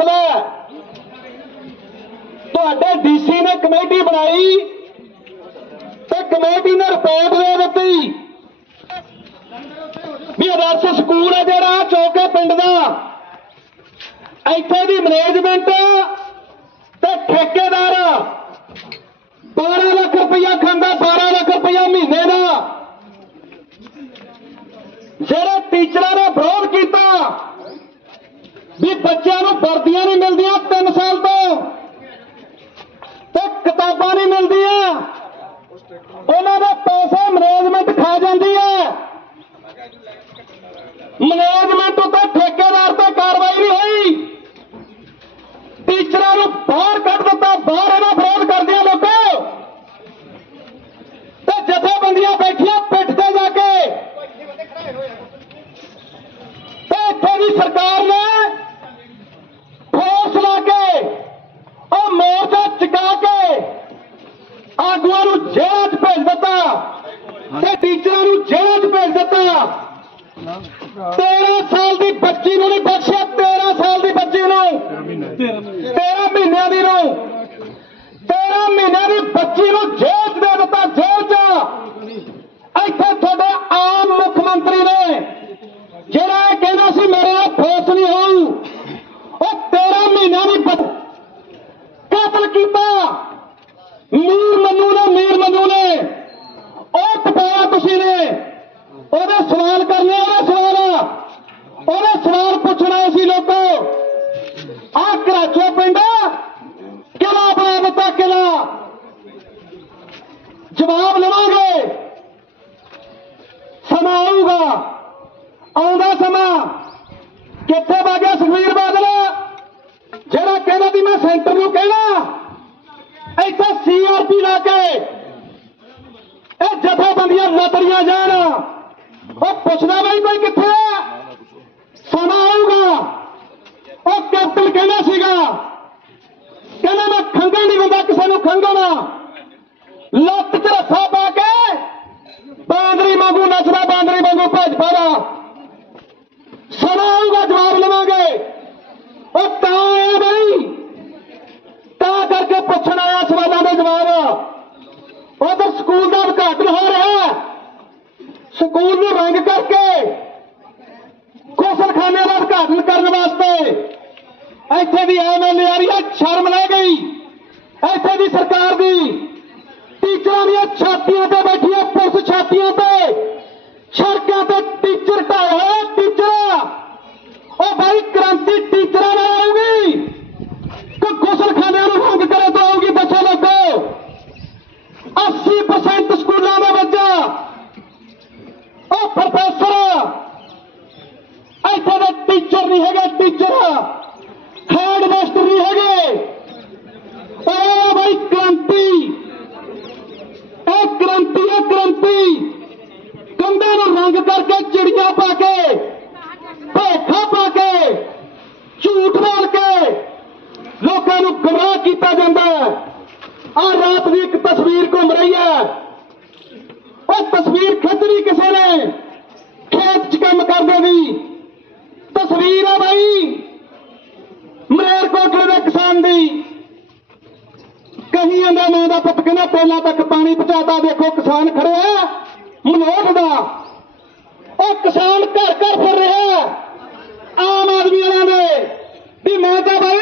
ਮਸਲਾ ਹੈ ਤੁਹਾਡੇ ਡੀਸੀ ਨੇ ਕਮੇਟੀ ਬਣਾਈ ਤੇ ਕਮੇਟੀ ਨੇ ਰਿਪੋਰਟ ਦੇ ਦਿੱਤੀ। ਵੀ ਆਦਰਸ਼ ਸਕੂਲ ਹੈ ਜਿਹੜਾ, ਚੌਕੇ ਪਿੰਡ ਦਾ। ਇੱਥੇ ਦੀ ਮੈਨੇਜਮੈਂਟ ਤੇ ਠੇਕੇਦਾਰ 12 ਲੱਖ ਰੁਪਇਆ ਖਾਂਦਾ 12 ਲੱਖ ਰੁਪਇਆ ਮਹੀਨੇ ਦਾ। ਜਿਹੜੇ ਟੀਚਰਾਂ ਨੇ ਵਿਰੋਧ ਕੀਤਾ ਵੀ ਬੱਚਿਆਂ ਨੂੰ ਵਰਦੀਆਂ ਨਹੀਂ ਮਿਲਦੀਆਂ 3 ਸਾਲ ਤੋਂ ਤੇ ਕਿਤਾਬਾਂ ਨਹੀਂ ਮਿਲਦੀਆਂ ਉਹਨਾਂ ਦੇ ਪੈਸੇ ਮੈਨੇਜਮੈਂਟ ਖਾ ਜਾਂਦੀ ਹੈ ਮੈਨੇਜਮੈਂਟ ਉੱਤੇ ਠੇਕੇਦਾਰ ਤੇ ਕਾਰਵਾਈ ਨਹੀਂ ਹੋਈ ਟੀਚਰਾਂ ਨੂੰ ਬਾਹਰ ਕੱਢ ਦਿੱਤਾ ਬਾਹਰ ਇਹਨਾਂ ਵਿਰੋਧ ਕਰਦਿਆਂ ਲੋਕੋ ਤੇ ਜਥੇਬੰਦੀਆਂ ਬੈਠੀਆਂ ਪਿੱਠ ਤੇ ਜਾ ਕੇ ਤੇ ਇੱਥੇ ਦੀ ਸਰਕਾਰ ਨੇ ਫੋਰਸ ਲਾ ਕੇ ਉਹ ਮੋਰਚਾ ਚੁਕਾ ਕੇ ਆਗੂਆਂ ਨੂੰ ਜੇਲ੍ਹਾਂ 'ਚ ਭੇਜ ਦਿੱਤਾ ਤੇ ਟੀਚਰਾਂ ਨੂੰ ਜੇਲ੍ਹਾਂ 'ਚ ਭੇਜ ਦਿੱਤਾ। 13 ਸਾਲ ਦੀ ਬੱਚੀ ਨੂੰ ਨਹੀਂ ਬਖਸ਼ਿਆ 13 ਸਾਲ ਦੀ ਬੱਚੀ ਨੂੰ। 13 ਮਹੀਨਿਆਂ ਦੀ ਨੂੰ। 13 ਮਹੀਨਿਆਂ ਦੀ ਬੱਚੀ ਨੂੰ ਜੇਲ੍ਹ 'ਚ ਦੇ ਦਿੱਤਾ, ਜੇਲ੍ਹ 'ਚ। ਇੱਥੇ ਤੁਹਾਡੇ ਆਮ ਮੁੱਖ ਮੰਤਰੀ ਨੇ, ਜਿਹੜਾ ਇਹ ਕਹਿੰਦਾ ਸੀ ਮੇਰੇ ਨਾਲ ਫੋਰਸ ਨਹੀਂ ਹੋਊ, ਉਹ 13 ਮਹੀਨਿਆਂ ਦੀ ਬੱਚ- ਕਤਲ ਕੀਤਾ। ਮੀਰ ਕਿਲਾ ਬਣਾ ਜਵਾਬ ਲਵਾਂਗੇ। ਸਮਾਂ ਆਊਗਾ। ਆਉਂਦਾ ਸਮਾਂ। ਕਿੱਥੇ ਵਾਗਿਆ ਸੁਖਵੀਰ ਬਾਦਲ? ਜਿਹੜਾ ਕਹਿੰਦਾ ਸੀ ਮੈਂ ਸੈਂਟਰ ਨੂੰ ਕਹਿਣਾ। ਇੱਥੇ ਸੀਆਰਪੀ ਲਾ ਕੇ ਇਹ ਜਥੇਬੰਦੀਆਂ ਨਤਰੀਆਂ ਜਾਣ ਉਹ ਪੁੱਛਦਾ ਬਈ ਕੋਈ ਕਿੱਥੇ? ਆ ਸਮਾਂ ਆਊਗਾ ਉਹ ਕੈਪਟਨ ਕਹਿੰਦਾ ਸੀਗਾ ਕਹਿੰਦਾ ਮੈਂ ਖੰਗਾ ਨਹੀਂ ਦਿੰਦਾ ਕਿਸੇ ਨੂੰ ਖੰਗਾ ਨਾ ਲੱਤ 'ਚ ਰੱਸਾ ਪਾ ਕੇ ਬਾਂਦਰੀ ਵਾਂਗੂ ਨੱਚਦਾ, ਬਾਂਦਰੀ ਵਾਂਗੂ ਭੱਜ ਪਾਦਾ ਸਮਾਂ ਆਊਗਾ, ਜਵਾਬ ਲਵਾਂਗੇ। ਉਹ ਤਾਂ ਆਇਆ ਬਈ। ਤਾਂ ਕਰਕੇ ਪੁੱਛਣ ਆਇਆ ਸਵਾਲਾਂ ਦੇ ਜਵਾਬ। ਉਧਰ ਸਕੂਲ ਦਾ ਉਦਘਾਟਨ ਹੋ ਰਿਹਾ ਸਕੂਲ ਨੂੰ ਰੰਗ ਕਰਕੇ ਕੋਸਲਖਾਨੇ ਦਾ ਉਦਘਾਟਨ ਕਰਨ ਵਾਸਤੇ ਇੱਥੇ ਦੀ ਐਮਐਲਏ ਆ ਰਹੀ ਹੈ, ਸ਼ਰਮ ਲੈ ਗਈ। ਇੱਥੇ ਦੀ ਸਰਕਾਰ ਦੀ ਟੀਚਰਾਂ ਦੀਆਂ ਛਾਤੀਆਂ ਤੇ ਬੈਠੀਆਂ ਪੁਲਿਸ ਛਾਤੀਆਂ ਤੇ ਸੜਕਾਂ ਤੇ ਟੀਚਰ ਢਾਏ ਹੋਏ ਟੀਚਰ। ਉਹ ਭਾਈ ਕ੍ਰਾਂਤੀ ਟੀਚਰਾਂ ਨਾਲ ਆਊਗੀ। ਕਿ ਗੁਸਲਖਾਨਿਆਂ ਨੂੰ ਰੰਗ ਕਰੇ ਤੋਂ ਆਊਗੀ ਬੱਚੇ ਲੋਕੋ। 80% ਸਕੂਲਾਂ ਦਾ ਬੱਚਾ ਉਹ ਪ੍ਰੋਫੈਸਰ ਇੱਥੇ ਦੇ ਟੀਚਰ ਨਹੀਂ ਹੈਗੇ ਟੀਚਰ ਹੈਡ ਮਾਸਟਰ ਨਹੀਂ ਹੈਗੇ। ਕ੍ਰਾਂਤੀ। ਇਹ ਕ੍ਰਾਂਤੀ ਹੈ ਕ੍ਰਾਂਤੀ। ਕੰਧਾਂ ਨੂੰ ਰੰਗ ਕਰਕੇ ਚਿੜੀਆਂ ਪਾ ਕੇ, ਭੇਖਾ ਪਾ ਕੇ, ਝੂਠ ਬੋਲ ਕੇ ਲੋਕਾਂ ਨੂੰ ਗਮਰਾਹ ਕੀਤਾ ਜਾਂਦਾ ਹੈ। ਆ ਰਾਤ ਦੀ ਇੱਕ ਤਸਵੀਰ ਘੁੰਮ ਰਹੀ ਹੈ। ਉਹ ਤਸਵੀਰ ਖਿੱਚਣੀ ਕਿਸੇ ਨੇ? ਖੇਤ 'ਚ ਕੰਮ ਕਰਦੇ ਦੀ ਤਸਵੀਰ ਆ ਬਾਈ। ਮਲੇਰਕੋਟਲੇ ਦੇ ਕਿਸਾਨ ਦੀ। ਨਹੀਂ ਆਂਦਾ ਮਾਂ ਦਾ ਪੁੱਤ ਕਹਿੰਦਾ, ਪਹਿਲਾਂ ਤੱਕ ਪਾਣੀ ਪਹੁੰਚਾਤਾ ਦੇਖੋ ਕਿਸਾਨ ਖੜਿਆ ਮਨੋਟ ਦਾ। ਉਹ ਕਿਸਾਨ ਘਰ ਘਰ ਫਿਰ ਰਿਹਾ। ਆਮ ਆਦਮੀ ਵਾਲਿਆਂ ਦੇ। ਵੀ ਮੈਂ ਤਾਂ ਬਾਈ